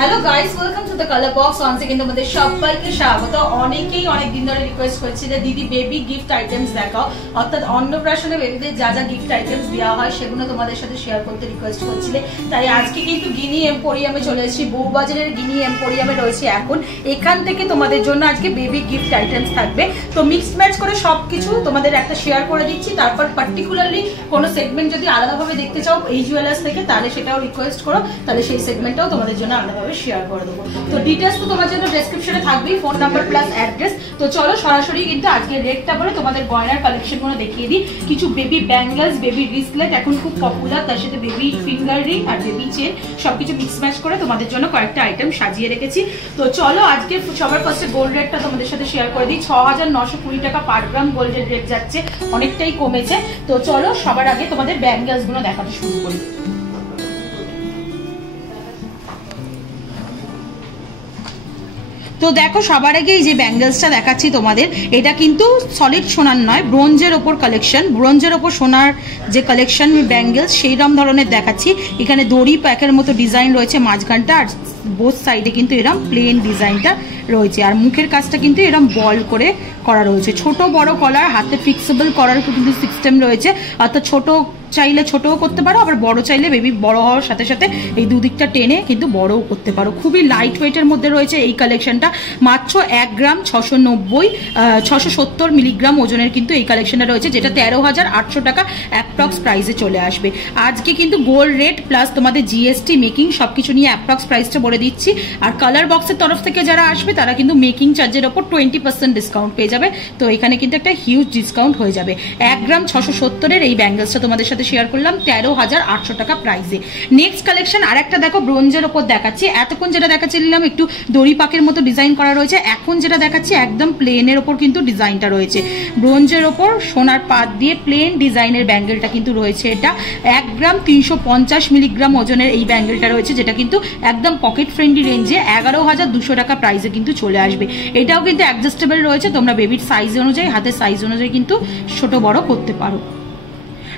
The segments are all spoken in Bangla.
Hello guys, welcome to the colour box. Once again তোমাদের সবাইকে স্বাগত। অনেকেই অনেক দিন ধরে রিকোয়েস্ট করছে যে দিদি বেবি গিফট আইটেমস দেখাও, অর্থাৎ অন্নপ্রাশনে বেবিদের যা যা গিফট আইটেমস দেওয়া হয় সেগুলো তোমাদের সাথে শেয়ার করতে রিকোয়েস্ট করছিলে। তাই আজকে কিন্তু গিনি এম্পোরিয়ামে চলে এসেছি। বউবাজারের গিনি এম্পোরিয়ামে রয়েছে এখন। এখান থেকে তোমাদের জন্য আজকে বেবি গিফট আইটেমস থাকবে। তো মিক্স ম্যাচ করে সবকিছু তোমাদের একটা শেয়ার করে দিচ্ছি। তারপর পার্টিকুলারলি কোনো সেগমেন্ট যদি আলাদাভাবে দেখতে চাও এই জুয়েলার্স থেকে, তাহলে সেটাও রিকোয়েস্ট করো, তাহলে সেই সেগমেন্টটাও তোমাদের জন্য আলাদাভাবে শেয়ার করে দেবো। তো ডিটেইলস তো তোমার জন্য ডেসক্রিপশনে থাকবেই, ফোন নাম্বার প্লাস অ্যাড্রেস। তো চলো সরাসরি কিন্তু আজকে রেটটা বলে তোমাদের গয়নার কালেকশনগুলো দেখিয়ে দিই। কিছু বেবি ব্যাঙ্গলস, বেবি রিসলেট এখন খুব পপুলার, তার সাথে বেবি ফিঙ্গার রিং আর বেবি চেন সবকিছু মিক্স ম্যাচ করে তোমাদের জন্য কয়েকটা আইটেম সাজিয়ে রেখেছি। তো চলো আজকে সবার ফার্স্টে গোল্ড রেটটা তোমাদের সাথে শেয়ার করে দিই। ৬,৯২০ টাকা পার গ্রাম গোল্ডের রেট যাচ্ছে, অনেকটাই কমেছে। তো চলো সবার আগে তোমাদের ব্যাঙ্গলস গুলো দেখাতে শুরু করি। তো দেখো সবার আগে এই যে ব্যাঙ্গলসটা দেখাচ্ছি তোমাদের, এটা কিন্তু সলিড সোনার নয়, ব্রোঞ্জের ওপর কালেকশন। ব্রোঞ্জের ওপর সোনার যে কালেকশন ব্যাঙ্গলস সেইরকম ধরনের দেখাচ্ছি। এখানে দড়ি প্যাকের মতো ডিজাইন রয়েছে মাঝখানটা, আর বোথ সাইডে কিন্তু এরকম প্লেন ডিজাইনটা রয়েছে। আর মুখের কাজটা কিন্তু এরকম বল করে করা রয়েছে। ছোট বড় কলার, হাতে ফিক্সেবল করার কিন্তু সিস্টেম রয়েছে, অর্থাৎ ছোট চাইলে ছোটও করতে পারো, আবার বড় চাইলে বেবি বড় হওয়ার সাথে সাথে এই দুদিকটা টেনে কিন্তু বড়ও করতে পারো। খুবই লাইট ওয়েটের মধ্যে রয়েছে এই কালেকশনটা। মাত্র 1 গ্রাম 670 মিলিগ্রাম ওজনের কিন্তু এই কালেকশনটা রয়েছে, যেটা 13,800 টাকা অ্যাপ্রক্স প্রাইসে চলে আসবে। আজকে কিন্তু গোল্ড রেট প্লাস তোমাদের জিএসটি মেকিং সবকিছু নিয়ে অ্যাপ্রক্স প্রাইসটা বলে দিচ্ছি। আর কালার বক্সের তরফ থেকে যারা আসবে তারা কিন্তু মেকিং চার্জের ওপর 20% ডিসকাউন্ট পেয়ে যাবে। তো এখানে কিন্তু একটা হিউজ ডিসকাউন্ট হয়ে যাবে। 1 গ্রাম 670-এর এই ব্যাঙ্গলসটা তোমাদের সাথে শেয়ার করলাম 13,800 টাকা প্রাইসে। নেক্সট কালেকশন আর একটা দেখো, ব্রোঞ্জের ওপর দেখাচ্ছি। এতক্ষণ যেটা দেখাচ্ছিলাম একটু দড়ি পাকের মতো ডিজাইন করা রয়েছে, এখন যেটা দেখাচ্ছি একদম প্লেনের ওপর কিন্তু ডিজাইনটা রয়েছে। ব্রোঞ্জের ওপর সোনার পাত দিয়ে প্লেন ডিজাইনের ব্যাঙ্গেলটা কিন্তু রয়েছে। এটা 1 গ্রাম 350 মিলিগ্রাম ওজনের এই ব্যাঙ্গেলটা রয়েছে, যেটা কিন্তু একদম পকেট ফ্রেন্ডলি রেঞ্জে 11,200 টাকা প্রাইসে কিন্তু চলে আসবে। এটাও কিন্তু অ্যাডজাস্টেবল রয়েছে, তোমরা বেবির সাইজ অনুযায়ী, হাতের সাইজ অনুযায়ী কিন্তু ছোট বড় করতে পারো।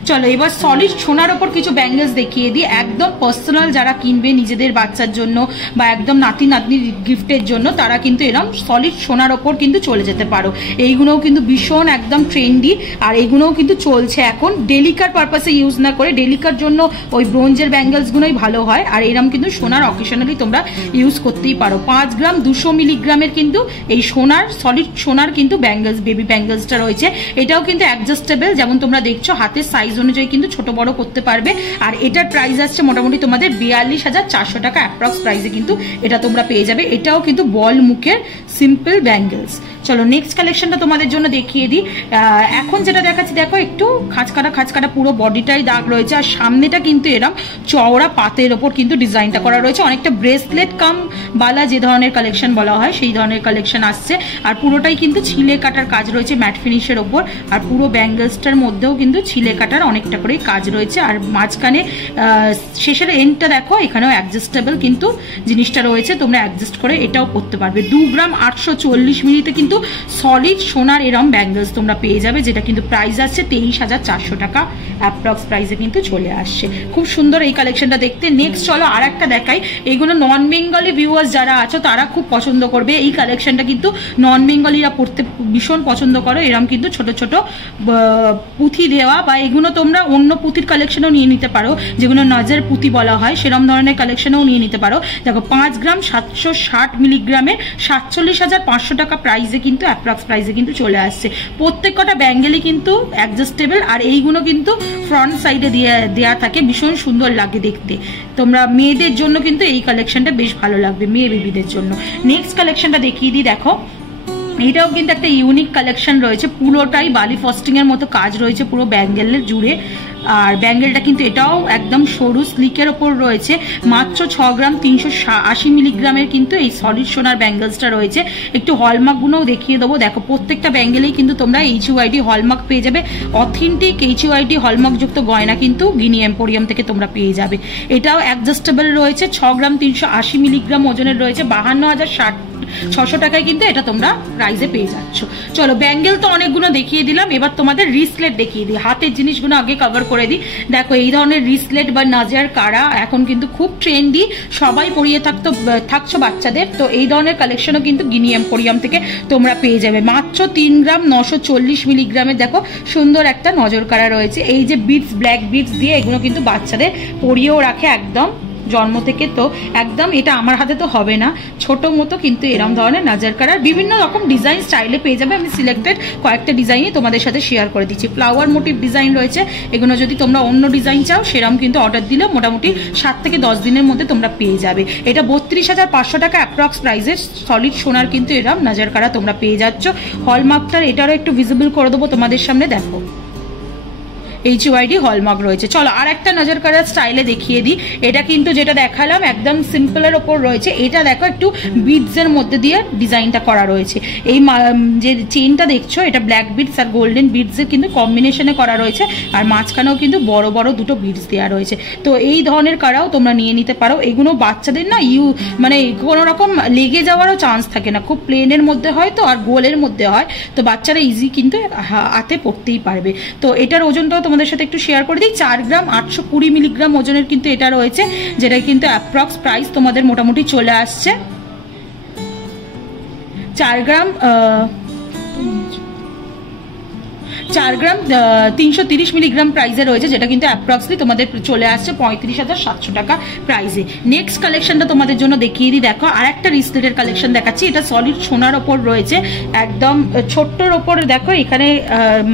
চলো এবার সলিড সোনার ওপর কিছু ব্যাঙ্গলস দেখিয়ে দিই। একদম পার্সোনাল যারা কিনবে নিজেদের বাচ্চার জন্য বা একদম নাতি নাতনির গিফটের জন্য, তারা কিন্তু এরকম সলিড সোনার ওপর কিন্তু চলে যেতে পারো। এইগুলোও কিন্তু ভীষণ একদম ট্রেন্ডি, আর এইগুলোও কিন্তু চলছে এখন। ডেলিকার পারপাসে ইউজ না করে, ডেলিকার জন্য ওই ব্রোঞ্জের ব্যাঙ্গলসগুলোই ভালো হয়। আর এরকম কিন্তু সোনার অকেশনালি তোমরা ইউজ করতেই পারো। 5 গ্রাম 200 মিলিগ্রামের কিন্তু এই সোনার সলিড সোনার কিন্তু ব্যাঙ্গলস, বেবি ব্যাঙ্গলসটা রয়েছে। এটাও কিন্তু অ্যাডজাস্টেবল, যেমন তোমরা দেখছো হাতের সাইজ অনুযায়ী কিন্তু ছোট বড় করতে পারবে। আর এটার প্রাইস আসছে মোটামুটি তোমাদের 42,400 টাকা অ্যাপ্রক্স প্রাইসে কিন্তু এটা তোমরা পেয়ে যাবে। এটাও কিন্তু বল মুখের সিম্পল ব্যাঙ্গলস। চলো নেক্সট কালেকশনটা তোমাদের জন্য দেখিয়ে দিই। এখন যেটা দেখাচ্ছি দেখো, একটু খাঁচকাটা পুরো বডিটাই দাগ রয়েছে, আর সামনেটা কিন্তু এরকম চওড়া পাতের ওপর কিন্তু ডিজাইনটা করা রয়েছে। অনেকটা ব্রেসলেট কাম বালা যে ধরনের কালেকশন বলা হয় সেই ধরনের কালেকশন আসছে। আর পুরোটাই কিন্তু ছিলে কাটার কাজ রয়েছে ম্যাট ফিনিশের ওপর, আর পুরো ব্যাঙ্গলসটার মধ্যেও কিন্তু ছিলে কাটার অনেকটা করে কাজ রয়েছে। আর মাঝখানে শেষের এন্ডটা দেখো, এখানেও অ্যাডজাস্টেবল কিন্তু জিনিসটা রয়েছে, তোমরা অ্যাডজাস্ট করে এটাও করতে পারবে। 2 গ্রাম 840 মিলিতে কিন্তু সলিড সোনার এরম ব্যাঙ্গলস তোমরা পেয়ে যাবে, যেটা কিন্তু প্রাইস আছে 23,400 টাকা অ্যাপ্রক্স প্রাইসে কিন্তু চলে আসছে। খুব সুন্দর এই কালেকশনটা দেখতে। নেক্সট চলো আর একটা দেখাই। এইগুলো নন বেঙ্গলি ভিউয়ার্স যারা আছো তারা খুব পছন্দ করবে। এই কালেকশনটা কিন্তু নন বেঙ্গলিরা পড়তে ভীষণ পছন্দ করে। এরম কিন্তু ছোট ছোট পুঁথি দেওয়া, বা এগুলো তোমরা অন্য পুঁথির কালেকশনও নিয়ে নিতে পারো, যেগুলো নজর পুঁথি বলা হয়, সেরকম ধরনের কালেকশনও নিয়ে নিতে পারো। দেখো 5 গ্রাম 760 মিলিগ্রামের 47,500 টাকা প্রাইসে কিন্তু অ্যাপ্রক্স প্রাইসে কিন্তু চলে আসছে। প্রত্যেক কটা ব্যাঙ্গেলই কিন্তু অ্যাডজাস্টেবল, আর এইগুলো কিন্তু ফ্রন্ট সাইডে দেওয়া থাকে, ভীষণ সুন্দর লাগে দেখতে। তোমরা মেয়েদের জন্য কিন্তু এই কালেকশনটা বেশ ভালো লাগবে, মেয়ে বেবিদের জন্য। নেক্সট কালেকশনটা দেখিয়ে দিই। দেখো এটাও কিন্তু একটা ইউনিক কালেকশন রয়েছে, পুরোটাই বালি ফস্টিং এর মতো কাজ রয়েছে পুরো ব্যাঙ্গেলের জুড়ে। আর ব্যাঙ্গেলটা কিন্তু এটাও একদম সরু স্লিকের ওপর রয়েছে। মাত্র 6 গ্রাম 380 মিলিগ্রামের কিন্তু এই সলিড সোনার ব্যাঙ্গলসটা রয়েছে। একটু হলমার্কগুলোও দেখিয়ে দেবো। দেখো প্রত্যেকটা ব্যাঙ্গেলেই কিন্তু তোমরা HUID হলমার্ক পেয়ে যাবে। অথেন্টিক HUID হলমার্কযুক্ত গয়না কিন্তু গিনি এম্পোরিয়াম থেকে তোমরা পেয়ে যাবে। এটাও অ্যাডজাস্টেবল রয়েছে। 6 গ্রাম 380 মিলিগ্রাম ওজনের রয়েছে। 52,060 600 টাকায় কিন্তু এটা তোমরা প্রাইসে পেয়ে যাচ্ছ। চলো ব্যাঙ্গেল তো অনেকগুলো দেখিয়ে দিলাম, এবার তোমাদের রিসলেট দেখিয়ে দিই। হাতের জিনিসগুলো আগে কভার করে দিই। দেখো এই ধরনের রিসলেট বা নাজিয়ার কারা এখন কিন্তু খুব ট্রেন্ডি, সবাই পরিয়ে থাকছো বাচ্চাদের। তো এই ধরনের কালেকশনও কিন্তু গিনি এম্পোরিয়াম থেকে তোমরা পেয়ে যাবে। মাত্র 3 গ্রাম 940 মিলিগ্রামের দেখো সুন্দর একটা নজর কারা রয়েছে। এই যে বিটস, ব্ল্যাক বিটস দিয়ে এগুলো কিন্তু বাচ্চাদের পরিয়েও রাখে একদম জন্ম থেকে। তো একদম এটা আমার হাতে তো হবে না, ছোট মতো কিন্তু এরকম ধরনের নাজার কারার বিভিন্ন রকম ডিজাইন স্টাইলে পেয়ে যাবে। আমি সিলেক্টেড কয়েকটা ডিজাইনই তোমাদের সাথে শেয়ার করে দিচ্ছি। ফ্লাওয়ার মোটিভ ডিজাইন রয়েছে, এগুলো যদি তোমরা অন্য ডিজাইন চাও সেরকম কিন্তু অর্ডার দিলে মোটামুটি 7 থেকে 10 দিনের মধ্যে তোমরা পেয়ে যাবে। এটা 32,500 টাকা অ্যাপ্রক্স প্রাইসে সলিড সোনার কিন্তু এরকম নাজার কারা তোমরা পেয়ে যাচ্ছ। হলমার্কটার এটারও একটু ভিজিবল করে দেবো তোমাদের সামনে। দেখো HUID হলমার্ক রয়েছে। চলো আর একটা নজর কারার স্টাইলে দেখিয়ে দিই। এটা কিন্তু যেটা দেখালাম একদম সিম্পলের ওপর রয়েছে, এটা দেখো একটু বিডসের মধ্যে দিয়ে ডিজাইনটা করা রয়েছে। এই যে চেইনটা দেখছো এটা ব্ল্যাক বিডস আর গোল্ডেন বিডসের কিন্তু কম্বিনেশনে করা রয়েছে, আর মাঝখানেও কিন্তু বড় বড় দুটো বিডস দেওয়া রয়েছে। তো এই ধরনের কারাও তোমরা নিয়ে নিতে পারো। এগুলো বাচ্চাদের না মানে কোনো রকম লেগে যাওয়ারও চান্স থাকে না, খুব প্লেনের মধ্যে হয় তো আর গোলের মধ্যে হয়, তো বাচ্চারা ইজি কিন্তু হাতে পড়তেই পারবে। তো এটার ওজনটাও তোমাদের সাথে একটু শেয়ার করে দিই। 4 গ্রাম 820 মিলিগ্রাম ওজনের কিন্তু এটা রয়েছে, যেটা কিন্তু অ্যাপ্রক্স প্রাইস তোমাদের মোটামুটি চলে আসছে 4 গ্রাম 330 মিলিগ্রাম প্রাইসে রয়েছে, যেটা কিন্তু অ্যাপ্রক্সলি তোমাদের চলে আসছে 35,700 টাকা প্রাইসে। নেক্সট কালেকশনটা তোমাদের জন্য দেখিয়ে দিই। দেখো আর একটা রিসলেটের কালেকশন দেখাচ্ছি। এটা সলিড সোনার ওপর রয়েছে, একদম ছোট্টর ওপর দেখো এখানে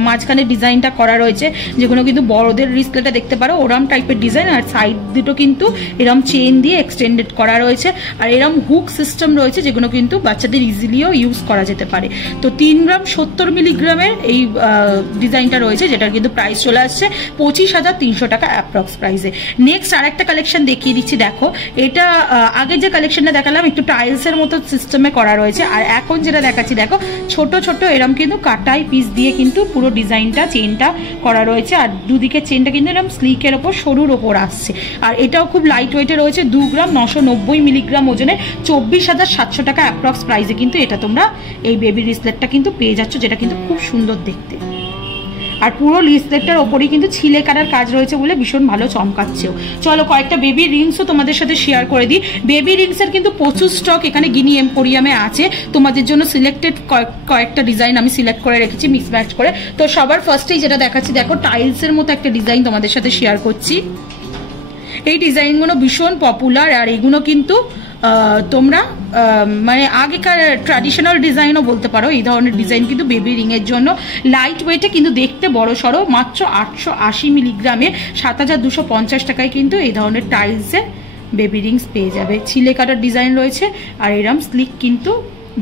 মাঝখানে ডিজাইনটা করা রয়েছে, যেগুলো কিন্তু বড়দের রিসলেটে দেখতে পারো ওরম টাইপের ডিজাইন। আর সাইড দুটো কিন্তু এরম চেন দিয়ে এক্সটেন্ডেড করা রয়েছে, আর এরম হুক সিস্টেম রয়েছে, যেগুলো কিন্তু বাচ্চাদের ইজিলিও ইউজ করা যেতে পারে। তো 3 গ্রাম 70 মিলিগ্রামের এই ডিজাইনটা রয়েছে, যেটার কিন্তু প্রাইস চলে আসছে 25,300 টাকা অ্যাপ্রক্স প্রাইসে। নেক্সট আর একটা কালেকশন দেখিয়ে দিচ্ছি। দেখো এটা আগে যে কালেকশনটা দেখালাম একটু টাইলসের মতো সিস্টেমে করা রয়েছে, আর এখন যেটা দেখাচ্ছি দেখো ছোট ছোট এরম কিন্তু কাটাই পিস দিয়ে কিন্তু পুরো ডিজাইনটা চেনটা করা রয়েছে, আর দুদিকে চেনটা কিন্তু এরকম স্লিকের ওপর সরুর ওপর আসছে। আর এটাও খুব লাইট ওয়েটে রয়েছে, 2 গ্রাম 990 মিলিগ্রাম ওজনে 24,700 টাকা অ্যাপ্রক্স প্রাইসে কিন্তু এটা তোমরা এই বেবি রিসলেটটা কিন্তু পেয়ে যাচ্ছ, যেটা কিন্তু খুব সুন্দর দেখতে। আর পুরো রিসলেটটার ওপরেই কিন্তু ছিলে কাটার কাজ রয়েছে বলে ভীষণ ভালো চমকাচ্ছেও। চলো কয়েকটা বেবি রিংসও তোমাদের সাথে শেয়ার করে দিই। বেবি রিংসের কিন্তু প্রচুর স্টক এখানে গিনি এম্পোরিয়ামে আছে, তোমাদের জন্য সিলেক্টেড কয়েকটা ডিজাইন আমি সিলেক্ট করে রেখেছি মিক্স ম্যাচ করে। তো সবার ফার্স্টেই যেটা দেখাচ্ছি দেখো টাইলসের মতো একটা ডিজাইন তোমাদের সাথে শেয়ার করছি। এই ডিজাইনগুলো ভীষণ পপুলার, আর এগুলো কিন্তু তোমরা মানে আগেকার ট্র্যাডিশনাল ডিজাইনও বলতে পারো। এই ধরনের ডিজাইন কিন্তু বেবি রিংয়ের জন্য লাইট ওয়েটে কিন্তু দেখতে বড় সড়ো, মাত্র 880 মিলিগ্রামে 7,250 টাকায় কিন্তু এই ধরনের টাইলসের বেবি রিংস পেয়ে যাবে। ছিলে কাটার ডিজাইন রয়েছে, আর এরম স্লিক কিন্তু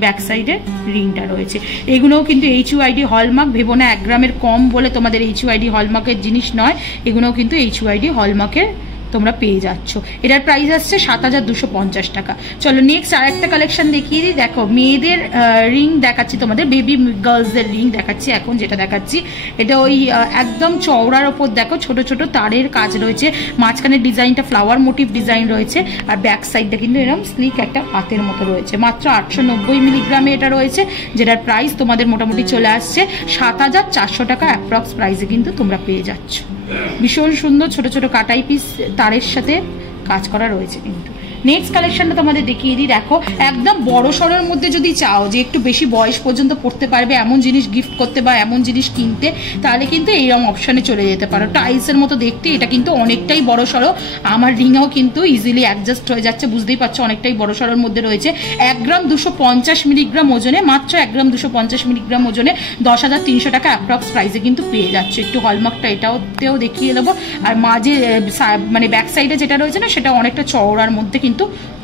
ব্যাক সাইডে রিংটা রয়েছে। এগুলোও কিন্তু HUID হলমার্ক, ভেবো না 1 গ্রামের কম বলে তোমাদের HUID হলমার্কের জিনিস নয়, এগুলোও কিন্তু HUID হলমার্কের তোমরা পেয়ে যাচ্ছ। এটার প্রাইস আসছে 7,250 টাকা। চলো নেক্সট আর একটা কালেকশন দেখিয়ে দিই। দেখো মেয়েদের রিং দেখাচ্ছি তোমাদের, বেবি গার্লসদের রিং দেখাচ্ছি এখন যেটা দেখাচ্ছি। এটা ওই একদম চওড়ার ওপর দেখো ছোট ছোট তারের কাজ রয়েছে, মাঝখানের ডিজাইনটা ফ্লাওয়ার মোটিভ ডিজাইন রয়েছে, আর ব্যাক সাইডটা কিন্তু এরকম স্লিক একটা হাতের মতো রয়েছে। মাত্র 890 মিলিগ্রামে এটা রয়েছে, যেটার প্রাইস তোমাদের মোটামুটি চলে আসছে 7,400 টাকা অ্যাপ্রক্স প্রাইসে কিন্তু তোমরা পেয়ে যাচ্ছ। ভীষণ সুন্দর ছোট ছোট কাটাই পিস তারের সাথে কাজ করা রয়েছে কিন্তু। নেক্সট কালেকশনটা তোমাদের দেখিয়ে দিই। দেখো একদম বড় সড়োর মধ্যে যদি চাও যে একটু বেশি বয়স পর্যন্ত পড়তে পারবে এমন জিনিস গিফট করতে বা এমন জিনিস কিনতে, তাহলে কিন্তু এইরকম অপশানে চলে যেতে পারো। টাইলসের মতো দেখতে এটা কিন্তু অনেকটাই বড় সড়ো, আমার রিংও কিন্তু ইজিলি অ্যাডজাস্ট হয়ে যাচ্ছে, বুঝতেই পারছো অনেকটাই বড় সড়োর মধ্যে রয়েছে। 1 গ্রাম 250 মিলিগ্রাম ওজনে, মাত্র 1 গ্রাম 250 মিলিগ্রাম ওজনে 10,300 টাকা অ্যাপ্রক্স প্রাইসে কিন্তু পেয়ে যাচ্ছে। একটু হলমার্কটা এটাওতেও দেখিয়ে দেবো। আর মাঝে মানে ব্যাক সাইডে যেটা রয়েছে না সেটা অনেকটা চওড়ার মধ্যে কিন্তু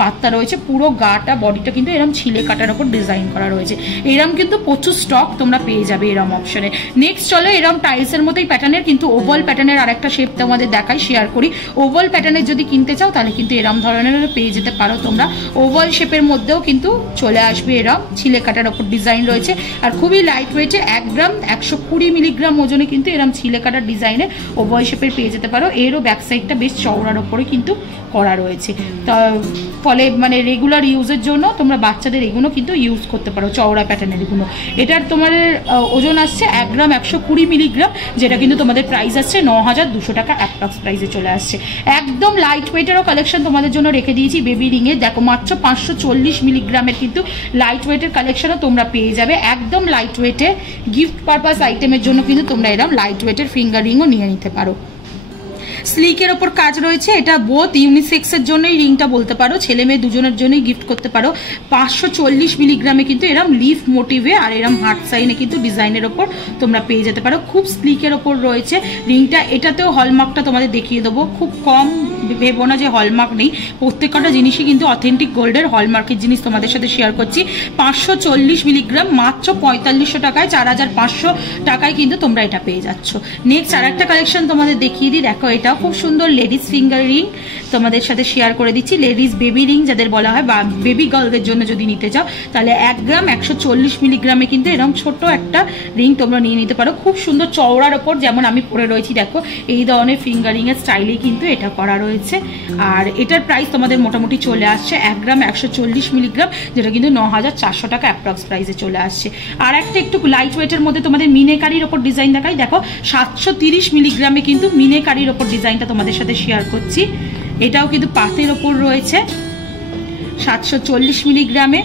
পাত্তা রয়েছে, পুরো গাটা বডিটা কিন্তু এরকম ছিলে কাটার উপর ডিজাইন করা রয়েছে। এরকম কিন্তু প্রচুর স্টক তোমরা পেয়ে যাবে এরকম অপশনে। নেক্সট চলো এরকম টাইলসের মতোই প্যাটার্নের কিন্তু ওভাল প্যাটার্নের আরেকটা শেপ তোমাদের দেখাই শেয়ার করি। ওভাল প্যাটার্নের যদি কিনতে চাও তাহলে কিন্তু এরম ধরনের পেয়ে যেতে পারো তোমরা। ওভাল শেপের মধ্যেও কিন্তু চলে আসবে এরম ছিলে কাটার উপর ডিজাইন রয়েছে, আর খুবই লাইট ওয়েটে 1 গ্রাম 120 মিলিগ্রাম ওজনে কিন্তু এরম ছিলে কাটার ডিজাইনের ওভাল শেপের পেয়ে যেতে পারো। এরও ব্যাক সাইডটা বেশ চওড়ার ওপরে কিন্তু করা রয়েছে। তা ফলে মানে রেগুলার ইউজের জন্য তোমরা বাচ্চাদের এগুলো কিন্তু ইউজ করতে পারো, চওড়া প্যাটার্নের এগুলো। এটার তোমাদের ওজন আসছে 1 গ্রাম 120 মিলিগ্রাম, যেটা কিন্তু তোমাদের প্রাইস আসছে 9200 টাকা অ্যাপ্রক্স প্রাইসে চলে আসছে। একদম লাইট ওয়েটেরও কালেকশন তোমাদের জন্য রেখে দিয়েছি বেবি রিংয়ে। দেখো মাত্র 540 মিলিগ্রামের কিন্তু লাইট ওয়েটের কালেকশনও তোমরা পেয়ে যাবে, একদম লাইট ওয়েটে। গিফট পারপাস আইটেমের জন্য কিন্তু তোমরা এরকম লাইট ওয়েটের ফিঙ্গার রিংও নিয়ে নিতে পারো। স্লিকের ওপর কাজ রয়েছে, এটা বোথ ইউনিসেক্সের জন্যই রিংটা বলতে পারো, ছেলে মেয়ে দুজনের জন্যই গিফট করতে পারো। 540 মিলিগ্রামে কিন্তু এরম লিফ মোটিভে আর এরম হার্ট সাইনে কিন্তু ডিজাইনের ওপর তোমরা পেয়ে যেতে পারো। খুব স্লিকের ওপর রয়েছে রিংটা, এটাতেও হলমার্কটা তোমাদের দেখিয়ে দেবো। খুব কম ভেবো না যে হলমার্ক নেই, প্রত্যেকটা জিনিসই কিন্তু অথেন্টিক গোল্ডের হলমার্কের জিনিস তোমাদের সাথে শেয়ার করছি। 540 মিলিগ্রাম মাত্র 4500 টাকায়, 4500 টাকায় কিন্তু তোমরা এটা পেয়ে যাচ্ছ। নেক্সট আর একটা কালেকশন তোমাদের দেখিয়ে দিই। দেখো এটাও খুব সুন্দর লেডিস ফিঙ্গার রিং তোমাদের সাথে শেয়ার করে দিচ্ছি। লেডিস বেবি রিং যাদের বলা হয়, বা বেবি গার্লদের জন্য যদি নিতে চাও তাহলে 1 গ্রাম 140 মিলিগ্রামে কিন্তু এরকম ছোট একটা রিং তোমরা নিয়ে নিতে পারো। খুব সুন্দর চওড়ার ওপর, যেমন আমি পরে রয়েছি দেখো এই ধরনের ফিঙ্গার রিং এর স্টাইলেই কিন্তু এটা করা রয়েছে। আর এটার প্রাইস তোমাদের মোটামুটি চলে আসছে 1 গ্রাম 140 মিলিগ্রাম, যেটা কিন্তু 9400 টাকা অ্যাপ্রক্স প্রাইসে চলে আসছে। আর একটা একটু লাইট ওয়েটের মধ্যে তোমাদের মিনেকারির ওপর ডিজাইন দেখাই। দেখো 730 মিলিগ্রামে কিন্তু মিনেকারির ওপর ডিজাইনটা তোমাদের সাথে শেয়ার করছি। এটাও কিন্তু পাতের ওপর রয়েছে 740 মিলিগ্রামে,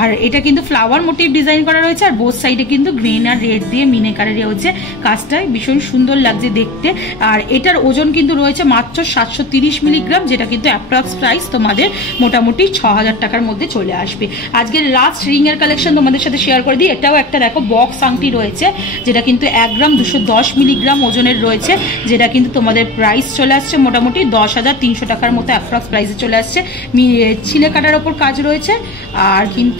আর এটা কিন্তু ফ্লাওয়ার মোটিভ ডিজাইন করা রয়েছে, আর বোথ সাইডে কিন্তু গ্রিন আর রেড দিয়ে মিনেকারের হচ্ছে কাজটা, ভীষণ সুন্দর লাগছে দেখতে। আর এটার ওজন কিন্তু রয়েছে মাত্র 730 মিলিগ্রাম, যেটা কিন্তু অ্যাপ্রক্স প্রাইস তোমাদের মোটামুটি 6000 টাকার মধ্যে চলে আসবে। আজকের লাস্ট রিং এর কালেকশন তোমাদের সাথে শেয়ার করে দিই। এটাও একটা দেখো বক্স আংটি রয়েছে, যেটা কিন্তু 1 গ্রাম 210 মিলিগ্রাম ওজনের রয়েছে, যেটা কিন্তু তোমাদের প্রাইস চলে আসছে মোটামুটি 10,300 টাকার মতো অ্যাপ্রক্স প্রাইসে চলে আসছে। ছিলে কাটার ওপর কাজ রয়েছে, আর কিন্তু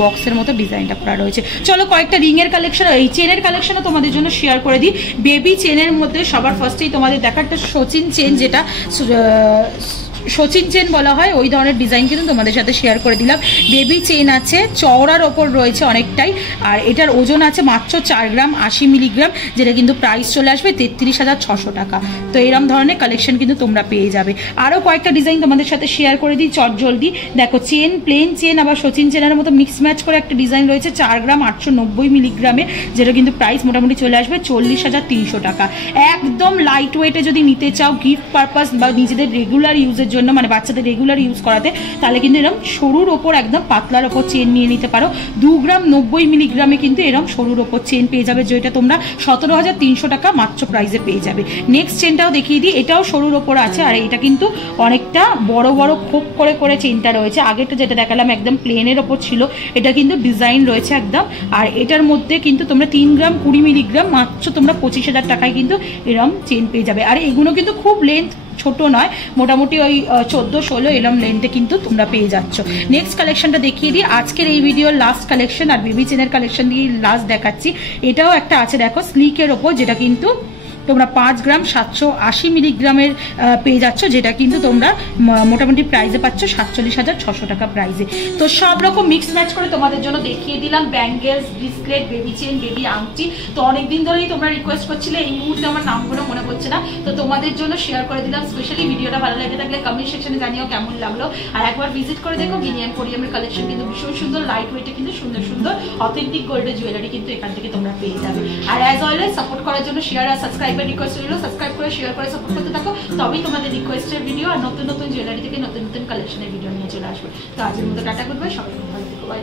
বক্সের মতো ডিজাইনটা করা রয়েছে। চলো কয়েকটা রিং এর কালেকশন, এই চেনের কালেকশনও তোমাদের জন্য শেয়ার করে দিই। বেবি চেনের মধ্যে সবার ফার্স্টেই তোমাদের দেখা একটা সচিন চেন, যেটা সচিন চেন বলা হয়, ওই ধরনের ডিজাইন কিন্তু তোমাদের সাথে শেয়ার করে দিলাম। বেবি চেন আছে, চওড়ার ওপর রয়েছে অনেকটাই, আর এটার ওজন আছে মাত্র 4 গ্রাম 80 মিলিগ্রাম, যেটা কিন্তু প্রাইস চলে আসবে 33,600 টাকা। তো এরকম ধরনের কালেকশন কিন্তু তোমরা পেয়ে যাবে। আরও কয়েকটা ডিজাইন তোমাদের সাথে শেয়ার করে দিই চটজলদি। দেখো চেন, প্লেন চেন আবার সচিন চেনের মতো মিক্স ম্যাচ করে একটা ডিজাইন রয়েছে 4 গ্রাম 890 মিলিগ্রামে, যেটা কিন্তু প্রাইস মোটামুটি চলে আসবে 40,300 টাকা। একদম লাইট ওয়েটে যদি নিতে চাও গিফট পারপাস বা নিজেদের রেগুলার ইউজের জন্য, মানে বাচ্চাদের রেগুলার ইউজ করাতে, তাহলে কিন্তু এরকম সরুর ওপর একদম পাতলার ওপর চেন নিয়ে নিতে পারো। 2 গ্রাম 90 মিলিগ্রামে কিন্তু এরকম সরুর ওপর চেন পেয়ে যাবে, যেটা তোমরা 17,300 টাকা মাত্র প্রাইসে পেয়ে যাবে। নেক্সট চেনটাও দেখিয়ে দিই, এটাও সরুর ওপর আছে, আর এটা কিন্তু অনেকটা বড় বড় খোপ করে করে চেনটা রয়েছে। আগেরটা যেটা দেখালাম একদম প্লেনের ওপর ছিল, এটা কিন্তু ডিজাইন রয়েছে একদম। আর এটার মধ্যে কিন্তু তোমরা 3 গ্রাম 20 মিলিগ্রাম মাত্র তোমরা 25,000 টাকায় কিন্তু এরকম চেন পেয়ে যাবে। আর এগুলো কিন্তু খুব লেন্থ ছোট নয়, মোটামুটি ওই 14-16 এরম লেন্থে কিন্তু তোমরা পেয়ে যাচ্ছ। নেক্সট কালেকশনটা দেখিয়ে দিই, আজকের এই ভিডিওর লাস্ট কালেকশন, আর বেবি চেনের কালেকশন দিয়ে লাস্ট দেখাচ্ছি। এটাও একটা আছে দেখো স্লিকের ওপর, যেটা কিন্তু তোমরা 5 গ্রাম 780 মিলিগ্রামের পেয়ে যাচ্ছ, যেটা কিন্তু তোমরা মোটামুটি প্রাইসে পাচ্ছ 47,600 টাকা প্রাইসে। তো সব রকম মিক্স ম্যাচ করে তোমাদের জন্য দেখিয়ে দিলাম bangles, bracelet, baby chain, baby আংটি। তো অনেকদিন ধরেই তোমরা রিকোয়েস্ট করছিলে, এই মুহূর্তে আমার নামগুলো মনে পড়ছে না, তো তোমাদের জন্য শেয়ার করে দিলাম স্পেশালি। ভিডিওটা ভালো লেগে থাকলে কমেন্ট সেকশনে জানিও কেমন লাগলো, আর একবার ভিজিট করে দেখো গিনিয়াম কোরিয়ামের কালেকশন কিন্তু ভীষণ সুন্দর, লাইট ওয়েটে কিন্তু সুন্দর সুন্দর অথেন্টিক গোল্ডের জুয়েলারি কিন্তু এখান থেকে তোমরা পেয়ে যাবে। আর অ্যাজ অলওয়েজ সাপোর্ট করার জন্য শেয়ার আর সাবস্ক্রাইব রিকোয়েস্ট রইল, সাবস্ক্রাইব করে শেয়ার করে সাপোর্ট করতে থাকো, তবেই তোমাদের রিকোয়েস্টের ভিডিও আর নতুন নতুন জুয়েলারি থেকে নতুন নতুন কালেকশনের ভিডিও নিয়ে চলে আসবে। তো আজকের মতো টাটা, গুড বাই, সবাই ভালো থেকো, বাই।